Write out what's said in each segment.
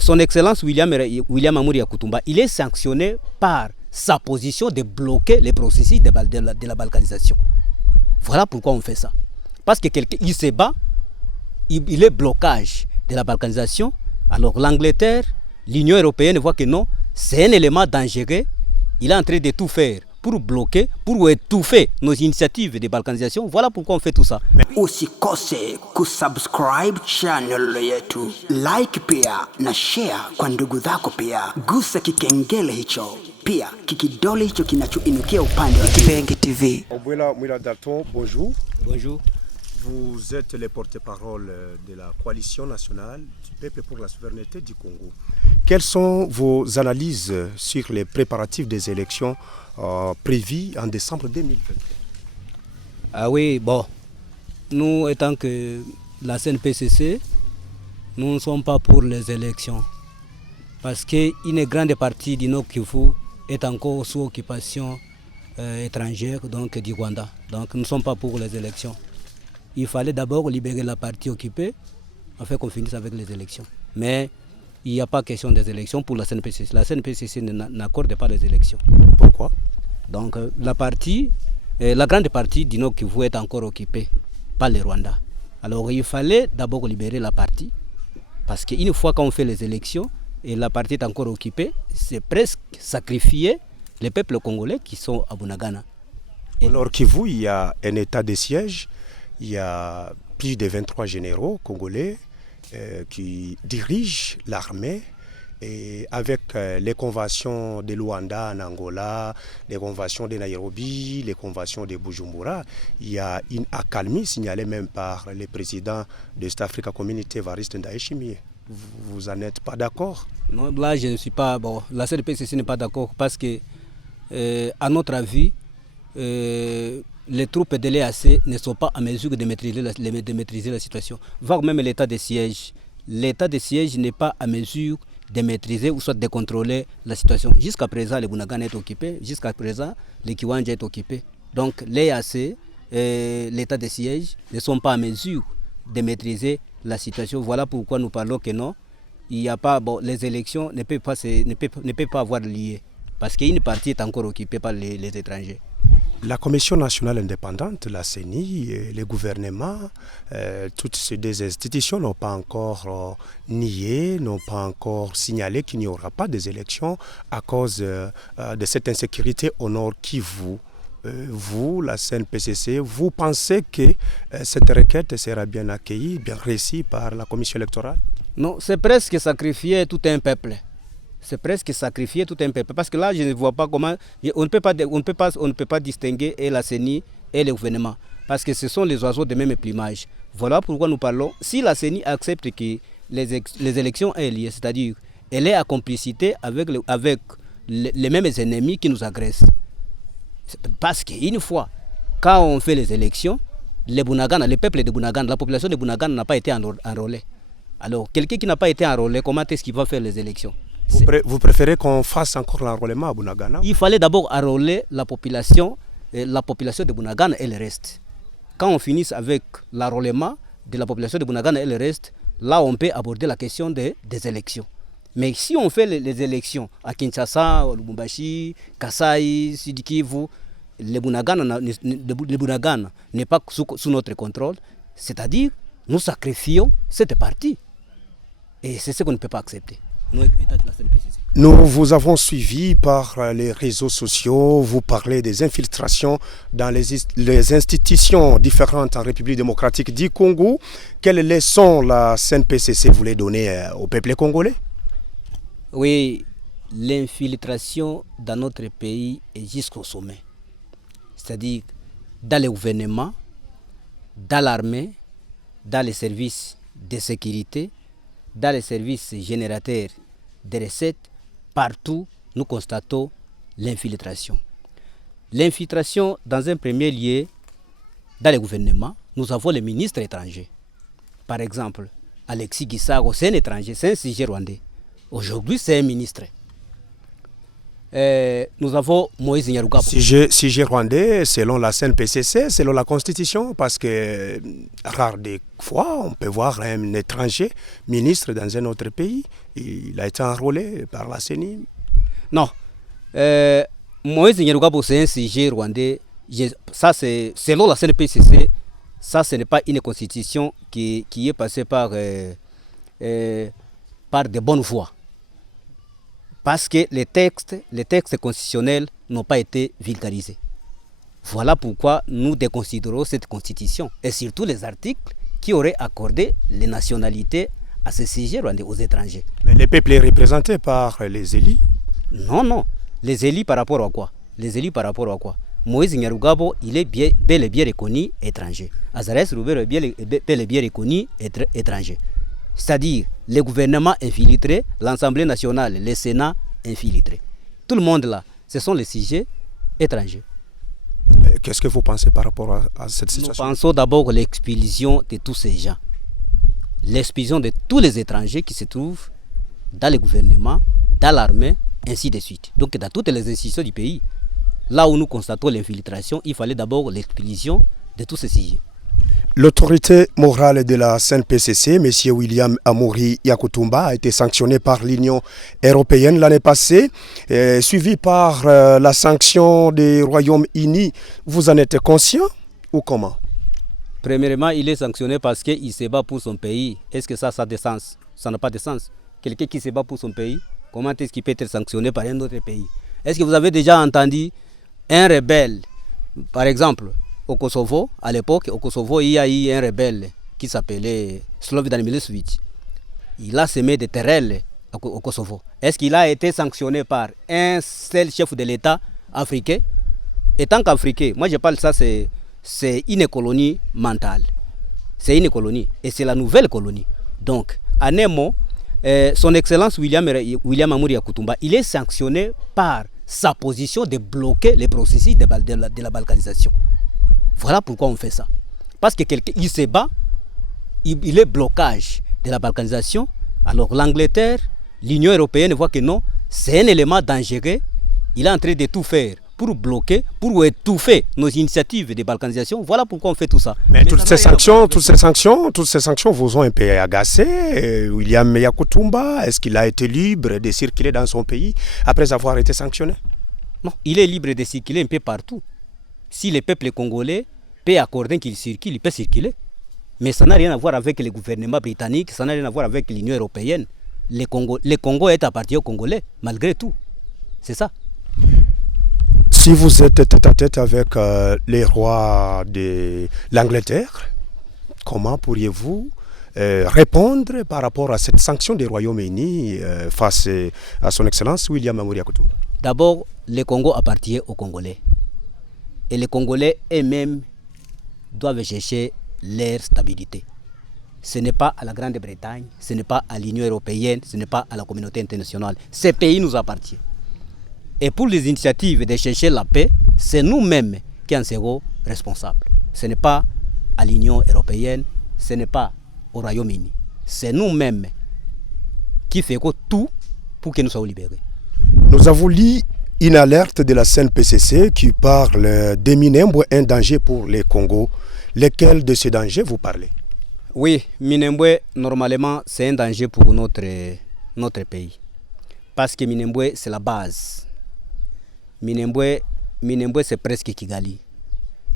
son Excellence William Amouri Yakutumba, il est sanctionné par sa position de bloquer les processus de la balkanisation. Voilà pourquoi on fait ça. Parce que quelqu'un, il se bat, il est blocage de la balkanisation. Alors l'Angleterre, l'Union européenne voit que non, c'est un élément dangereux. Il est en train de tout faire pour bloquer, pour étouffer nos initiatives de balkanisation. Voilà pourquoi on fait tout ça. Usikose kusubscribe channel yetu, like pia na share kwa ndugu zako pia. Gusa kikengele hicho, pia kikidole hicho kinachoinukia upande wa Kibengi TV. Obuela Mwila Dalton, bonjour. Bonjour. Vous êtes le porte-parole de la coalition nationale du peuple pour la souveraineté du Congo. Quelles sont vos analyses sur les préparatifs des élections prévues en décembre 2020? Ah oui, bon, nous étant que la CNPCC, nous ne sommes pas pour les élections. Parce qu'une grande partie du Nord Kivu est encore sous occupation étrangère, donc du Rwanda. Donc nous ne sommes pas pour les élections. Il fallait d'abord libérer la partie occupée afin qu'on finisse avec les élections. Mais il n'y a pas question des élections pour la CNPCC. La CNPCC n'accorde pas les élections. Pourquoi? Donc la grande partie du Nord Kivu est encore occupée par les Rwandais. Alors il fallait d'abord libérer la partie, parce qu'une fois qu'on fait les élections et la partie est encore occupée, c'est presque sacrifier les peuples congolais qui sont à Bunagana. Au Nord Kivu, il y a un état de siège. Il y a plus de 23 généraux congolais qui dirigent l'armée, et avec les conventions de Luanda en Angola, les conventions de Nairobi, les conventions de Bujumbura, il y a une accalmie signalée même par le président de East Africa Community, Evariste Ndayishimiye. Vous n'en êtes pas d'accord? Non, là je ne suis pas. Bon, la CNPCC n'est pas d'accord parce que, à notre avis, les troupes de l'EAC ne sont pas en mesure de maîtriser la situation. Voire même l'état de siège. L'état de siège n'est pas en mesure de maîtriser ou soit de contrôler la situation. Jusqu'à présent, le Bunagana est occupé. Jusqu'à présent, le Kiwanja est occupé. Donc l'EAC et l'état de siège ne sont pas en mesure de maîtriser la situation. Voilà pourquoi nous parlons que non, il y a pas, bon, les élections ne peuvent pas avoir lieu. Parce qu'une partie est encore occupée par les étrangers. La Commission nationale indépendante, la CENI, les gouvernements, toutes ces deux institutions n'ont pas encore nié, n'ont pas encore signalé qu'il n'y aura pas des élections à cause de cette insécurité au Nord Kivu. Vous, la CNPCC, vous pensez que cette requête sera bien accueillie, bien reçue par la Commission électorale? Non, c'est presque sacrifier tout un peuple. C'est presque sacrifier tout un peuple. Parce que là, je ne vois pas comment... On ne peut pas distinguer la CENI et le gouvernement. Parce que ce sont les oiseaux de même plumage. Voilà pourquoi nous parlons. Si la CENI accepte que les élections aient lieu, c'est-à-dire elle est à complicité avec les mêmes ennemis qui nous agressent. Parce qu'une fois, quand on fait les élections, le peuple de Bunagana, la population de Bunagana n'a pas été enrôlée. Alors, quelqu'un qui n'a pas été enrôlé, comment est-ce qu'il va faire les élections? Vous préférez qu'on fasse encore l'enrôlement à Bunagana? Il fallait d'abord enrôler la population de Bunagana et le reste. Quand on finisse avec l'enrôlement de la population de Bunagana et le reste, là on peut aborder la question des élections. Mais si on fait les élections à Kinshasa, Lubumbashi, Kasai, Sud Kivu, le Bunagana n'est pas sous notre contrôle, c'est-à-dire nous sacrifions cette partie. Et c'est ce qu'on ne peut pas accepter. Nous vous avons suivi par les réseaux sociaux, vous parlez des infiltrations dans les institutions différentes en République démocratique du Congo. Quelles leçons la CNPCC voulait donner au peuple congolais? Oui, l'infiltration dans notre pays est jusqu'au sommet. C'est-à-dire dans le gouvernement, dans l'armée, dans les services de sécurité, dans les services générateurs de recettes, partout, nous constatons l'infiltration. L'infiltration, dans un premier lieu, dans le gouvernement, nous avons les ministres étrangers. Par exemple, Alexis Gisaro, c'est un étranger, c'est un sujet rwandais. Aujourd'hui, c'est un ministre. nous avons Moïse Nyarugabo. Sujet rwandais, selon la CNPCC, selon la Constitution, parce que rare des fois, on peut voir un étranger ministre dans un autre pays. Il a été enrôlé par la CENI. Non. Moïse Nyarugabo, c'est un sujet rwandais. Ça, c'est selon la CNPCC. Ça, ce n'est pas une constitution qui est passée par de bonnes voies. Parce que les textes constitutionnels n'ont pas été vulgarisés. Voilà pourquoi nous déconsidérons cette constitution et surtout les articles qui auraient accordé les nationalités à ces sujets rwandais aux étrangers. Mais le peuple est représenté par les élus? Non. Les élus par rapport à quoi? Moïse Nyarugabo, il est bel et bien reconnu étranger. Azarès Roubert est bel et bien reconnu étranger. C'est-à-dire le gouvernement infiltré, l'Assemblée nationale, le Sénat infiltré. Tout le monde là, ce sont les sujets étrangers. Qu'est-ce que vous pensez par rapport à cette situation? Nous pensons d'abord à l'expulsion de tous ces gens. L'expulsion de tous les étrangers qui se trouvent dans le gouvernement, dans l'armée, ainsi de suite. Donc dans toutes les institutions du pays, là où nous constatons l'infiltration, il fallait d'abord l'expulsion de tous ces sujets. L'autorité morale de la CNPCC, M. William Amouri Yakutumba, a été sanctionné par l'Union européenne l'année passée, suivi par la sanction des Royaumes-Unis. Vous en êtes conscient ou comment? Premièrement, il est sanctionné parce qu'il se bat pour son pays. Est-ce que ça a de sens? Ça n'a pas de sens. Quelqu'un qui se bat pour son pays, comment est-ce qu'il peut être sanctionné par un autre pays? Est-ce que vous avez déjà entendu un rebelle, par exemple, au Kosovo, à l'époque, au Kosovo, il y a eu un rebelle qui s'appelait Slobodan Milosevic. Il a semé des terrelles au Kosovo. Est-ce qu'il a été sanctionné par un seul chef de l'État africain? Et tant qu'Africain, moi je parle de ça, c'est une colonie mentale. C'est une colonie. Et c'est la nouvelle colonie. Donc, en un mot, son Excellence William Amouri Yakutumba, il est sanctionné par sa position de bloquer les processus de la balkanisation. Voilà pourquoi on fait ça. Parce que quelqu'un, il se bat, il est blocage de la balkanisation. Alors l'Angleterre, l'Union européenne voit que non, c'est un élément dangereux. Il est en train de tout faire pour bloquer, pour étouffer nos initiatives de balkanisation. Voilà pourquoi on fait tout ça. Mais toutes ces sanctions vous ont un peu agacé. William Yakutumba, est-ce qu'il a été libre de circuler dans son pays après avoir été sanctionné? Non, il est libre de circuler un peu partout. Si le peuple congolais peut accorder qu'il circule, il peut circuler. Mais ça n'a rien à voir avec le gouvernement britannique, ça n'a rien à voir avec l'Union européenne. Le Congo est appartient aux Congolais, malgré tout. C'est ça. Si vous êtes tête à tête avec les rois de l'Angleterre, comment pourriez-vous répondre par rapport à cette sanction des Royaumes-Unis face à son Excellence William Amouri Yakutumba? D'abord, le Congo appartient aux Congolais. Et les Congolais eux-mêmes doivent chercher leur stabilité. Ce n'est pas à la Grande-Bretagne, ce n'est pas à l'Union européenne, ce n'est pas à la communauté internationale. Ces pays nous appartiennent. Et pour les initiatives de chercher la paix, c'est nous-mêmes qui en serons responsables. Ce n'est pas à l'Union européenne, ce n'est pas au Royaume-Uni. C'est nous-mêmes qui ferons tout pour que nous soyons libérés. Nous avons lu une alerte de la CNPCC qui parle de Minembwe, un danger pour les Congo. Lesquels de ces dangers vous parlez? Oui, Minembwe, normalement, c'est un danger pour notre pays. Parce que Minembwe, c'est la base. Minembwe, c'est presque Kigali.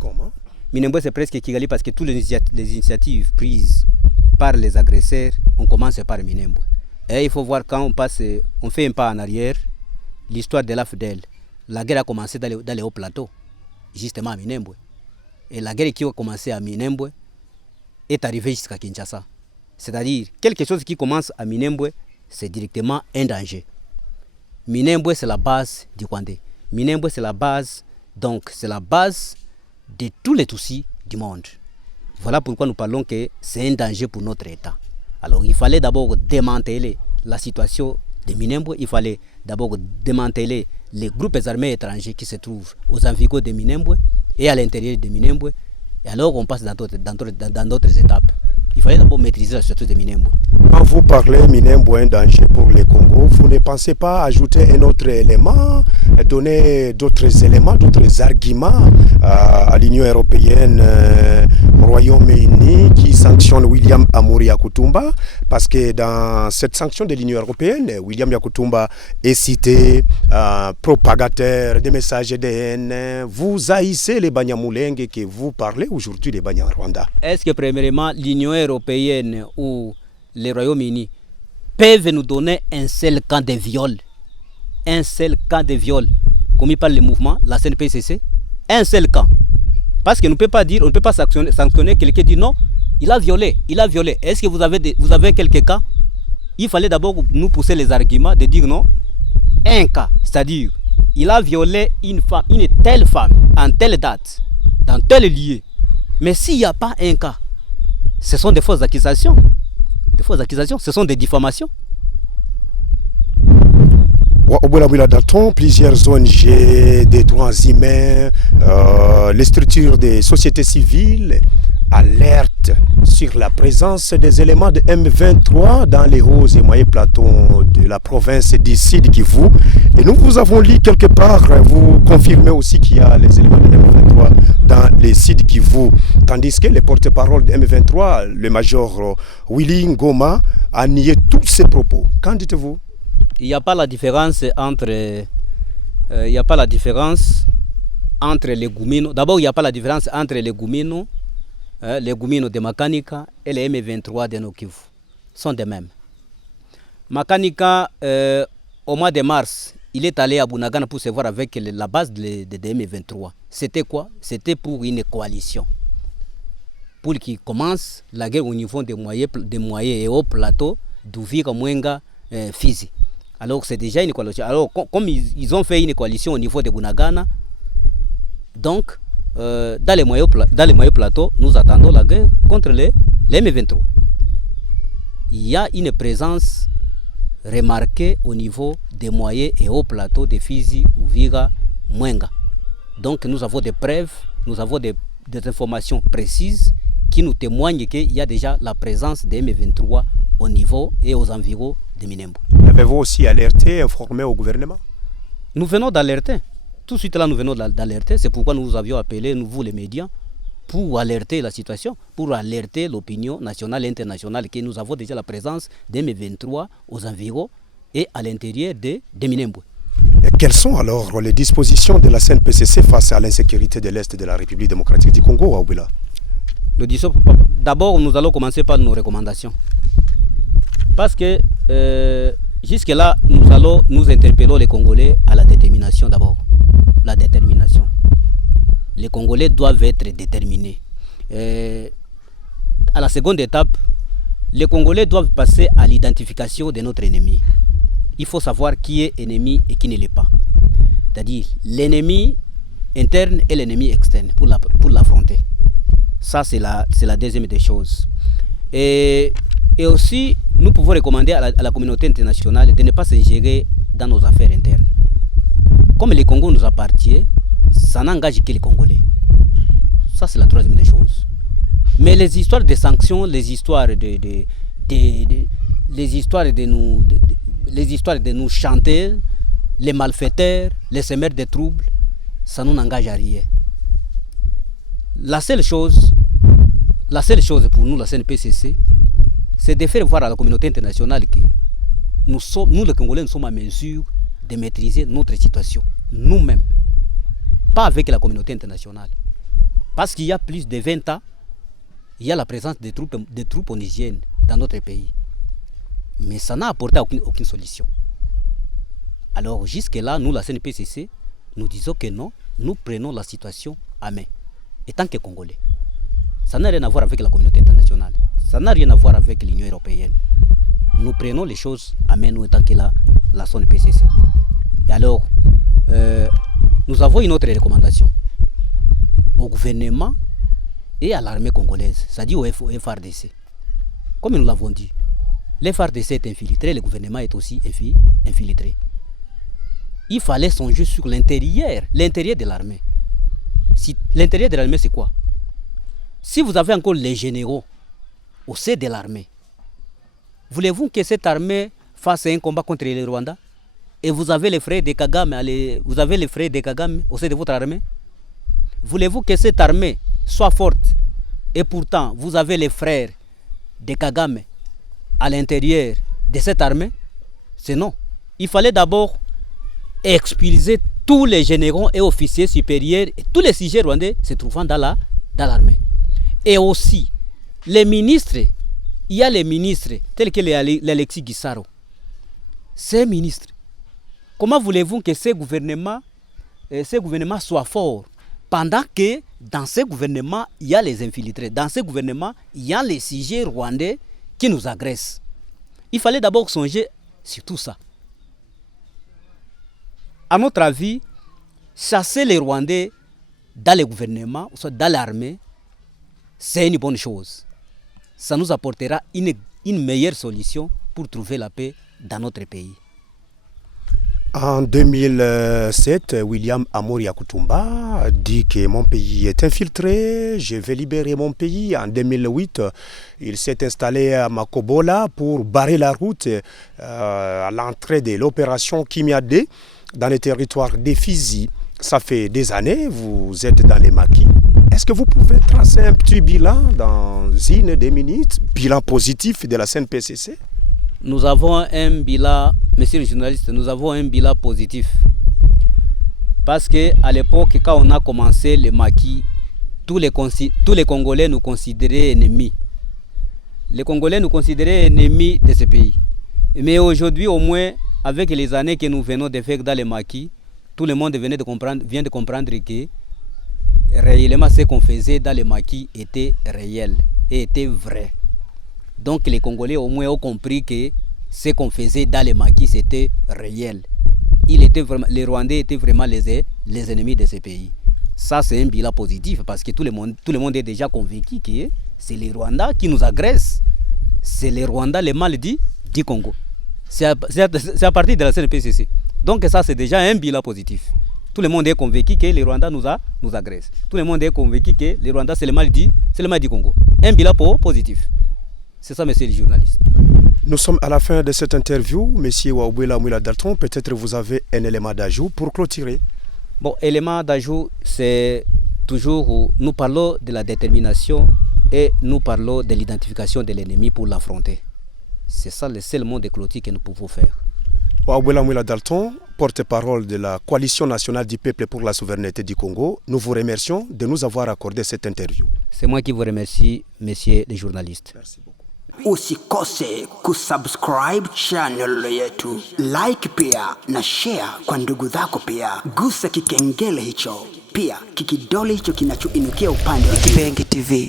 Comment? Minembwe, c'est presque Kigali parce que toutes les initiatives prises par les agresseurs, on commence par Minembwe. Et il faut voir quand on fait un pas en arrière, l'histoire de l'AFDEL. La guerre a commencé dans les hauts plateaux, justement à Minembwe. Et la guerre qui a commencé à Minembwe est arrivée jusqu'à Kinshasa. C'est-à-dire, quelque chose qui commence à Minembwe, c'est directement un danger. Minembwe, c'est la base du Rwandais. Minembwe, c'est la base, donc c'est la base de tous les Tutsis du monde. Voilà pourquoi nous parlons que c'est un danger pour notre État. Alors, il fallait d'abord démanteler la situation de Minembwe. Il fallait d'abord démanteler les groupes armés étrangers qui se trouvent aux environs de Minembwe et à l'intérieur de Minembwe. Et alors, on passe dans d'autres étapes. Il fallait d'abord maîtriser la situation de Minembwe. Quand vous parlez Minembwe, un danger pour les Congo, généraux, vous ne pensez pas ajouter un autre élément, donner d'autres éléments, d'autres arguments à l'Union européenne, au Royaume-Uni, qui sanctionne William Amouri Yakutumba, parce que dans cette sanction de l'Union européenne, William Yakutumba est cité propagateur des messages de haine. Vous haïssez les Banyamulenge que vous parlez aujourd'hui des Banyarwanda. Est-ce que premièrement l'Union européenne ou le Royaume-Uni peuvent nous donner un seul cas de viol? Un seul cas de viol commis par le mouvement, la CNPCC? Un seul cas. Parce qu'on ne peut pas dire, on ne peut pas sanctionner quelqu'un qui dit non, il a violé, il a violé. Est-ce que vous avez quelques cas? Il fallait d'abord nous pousser les arguments de dire non. Un cas, c'est-à-dire, il a violé une femme, une telle femme, en telle date, dans tel lieu. Mais s'il n'y a pas un cas, ce sont des fausses accusations. Des fausses accusations, ce sont des diffamations. Dans plusieurs ONG des droits humains, les structures des sociétés civiles alertent sur la présence des éléments de M23 dans les hauts et moyens plateaux de la province du Sud Kivu. Et nous vous avons lu quelque part, vous confirmez aussi qu'il y a les éléments de M23 dans les Sud Kivu. Tandis que le porte-parole de M23, le major Willy Ngoma, a nié tous ces propos. Qu'en dites-vous? Il n'y a pas la différence entre les Gumino. D'abord, il n'y a pas la différence entre les Gumino de Makanika et les M23 de Nord-Kivu. Sont des mêmes. Makanika, au mois de mars, il est allé à Bunagana pour se voir avec la base de M23. C'était quoi? C'était pour une coalition. Pour qu'il commence la guerre au niveau des moyens et hauts plateaux d'Uvira, Mwenga, Fizi. Alors c'est déjà une coalition. Alors comme ils ont fait une coalition au niveau de Bunagana, donc dans les moyens plateaux, nous attendons la guerre contre les M23. Il y a une présence remarquée au niveau des moyens et hauts plateaux de Fizi, Uvira, Mwenga. Donc nous avons des preuves, nous avons des informations précises qui nous témoignent qu'il y a déjà la présence des M23 au niveau et aux environs de Minembwe. Avez-vous aussi alerté, informé au gouvernement? Nous venons d'alerter. Tout de suite là, nous venons d'alerter. C'est pourquoi nous vous avions appelé, vous les médias, pour alerter la situation, pour alerter l'opinion nationale et internationale que nous avons déjà la présence des M23 aux environs et à l'intérieur de Minembwe. Et quelles sont alors les dispositions de la CNPCC face à l'insécurité de l'Est de la République démocratique du Congo, Aoubila? D'abord, nous allons commencer par nos recommandations. Parce que jusque-là, nous interpellons les Congolais à la détermination d'abord. La détermination. Les Congolais doivent être déterminés. À la seconde étape, les Congolais doivent passer à l'identification de notre ennemi. Il faut savoir qui est ennemi et qui ne l'est pas. C'est-à-dire l'ennemi interne et l'ennemi externe pour l'affronter. Ça, c'est la deuxième des choses. Et aussi, nous pouvons recommander à la communauté internationale de ne pas s'ingérer dans nos affaires internes. Comme le Congo nous appartient, ça n'engage que les Congolais. Ça, c'est la troisième des choses. Mais les histoires de sanctions, les histoires de nous chanter, les malfaiteurs, les semeurs de troubles, ça nous n'engage à rien. La seule chose pour nous, la CNPCC, c'est de faire voir à la communauté internationale que nous les Congolais, nous sommes à mesure de maîtriser notre situation, nous-mêmes, pas avec la communauté internationale. Parce qu'il y a plus de 20 ans, il y a la présence des troupes onusiennes dans notre pays. Mais ça n'a apporté aucune solution. Alors jusque-là, nous, la CNPCC, nous disons que non, nous prenons la situation à main, étant que Congolais. Ça n'a rien à voir avec la communauté internationale. Ça n'a rien à voir avec l'Union européenne. Nous prenons les choses à main, nous, étant que la CNPCC. Et alors, nous avons une autre recommandation au gouvernement et à l'armée congolaise, c'est-à-dire au FARDC. Comme nous l'avons dit, le FARDC est infiltré, le gouvernement est aussi infiltré. Il fallait songer sur l'intérieur de l'armée. L'intérieur de l'armée, c'est quoi? Si vous avez encore les généraux au sein de l'armée, voulez-vous que cette armée face à un combat contre le Rwanda, et vous avez les frères de Kagame, vous avez les frères de Kagame au sein de votre armée? Voulez-vous que cette armée soit forte et pourtant vous avez les frères de Kagame à l'intérieur de cette armée? C'est non. Il fallait d'abord expulser tous les généraux et officiers supérieurs et tous les sujets rwandais se trouvant dans l'armée. Et aussi, les ministres, il y a les ministres tels que l'Alexis Gisaro. Ces ministres, comment voulez-vous que ces gouvernements soient forts pendant que dans ces gouvernements, il y a les infiltrés. Dans ces gouvernements, il y a les sujets rwandais qui nous agressent. Il fallait d'abord songer sur tout ça. À notre avis, chasser les Rwandais dans les gouvernements, ou soit dans l'armée, c'est une bonne chose. Ça nous apportera une meilleure solution pour trouver la paix dans notre pays. En 2007, William Amuri Yakutumba dit que mon pays est infiltré, je vais libérer mon pays. En 2008, il s'est installé à Makobola pour barrer la route à l'entrée de l'opération Kimiade dans les territoires des Fizi. Ça fait des années, vous êtes dans les maquis. Est-ce que vous pouvez tracer un petit bilan dans une des minutes, bilan positif de la CNPCC? Nous avons un bilan, monsieur le journaliste, nous avons un bilan positif. Parce qu'à l'époque, quand on a commencé les maquis, tous les Congolais nous considéraient ennemis. Les Congolais nous considéraient ennemis de ce pays. Mais aujourd'hui, au moins, avec les années que nous venons de faire dans les maquis, tout le monde vient de comprendre que réellement ce qu'on faisait dans les maquis était réel et était vrai. Donc les Congolais au moins ont compris que ce qu'on faisait dans les maquis c'était réel. Les Rwandais étaient vraiment les ennemis de ce pays. Ça c'est un bilan positif parce que tout le monde est déjà convaincu que c'est les Rwandais qui nous agressent. C'est les Rwandais les mal dit du Congo. C'est à partir de la CNPCC. Donc ça c'est déjà un bilan positif. Tout le monde est convaincu que les Rwandais nous agressent. Tout le monde est convaincu que les Rwandais c'est le mal dit Congo. Un bilan positif. C'est ça, monsieur le journaliste. Nous sommes à la fin de cette interview. Monsieur Waubela Mwila Dalton, peut-être vous avez un élément d'ajout pour clôturer. Bon, élément d'ajout, c'est toujours où nous parlons de la détermination et nous parlons de l'identification de l'ennemi pour l'affronter. C'est ça le seul mot de clôture que nous pouvons faire. Waubela Mwila Dalton, porte-parole de la Coalition nationale du peuple pour la souveraineté du Congo, nous vous remercions de nous avoir accordé cette interview. C'est moi qui vous remercie, messieurs les journalistes. Merci beaucoup. Usikose kusubscribe channel yetu, like pia na share kwa ndugu zako pia. Gusa kikengele hicho, pia kikidole hicho kinachoinukia upande wa Kipengi TV.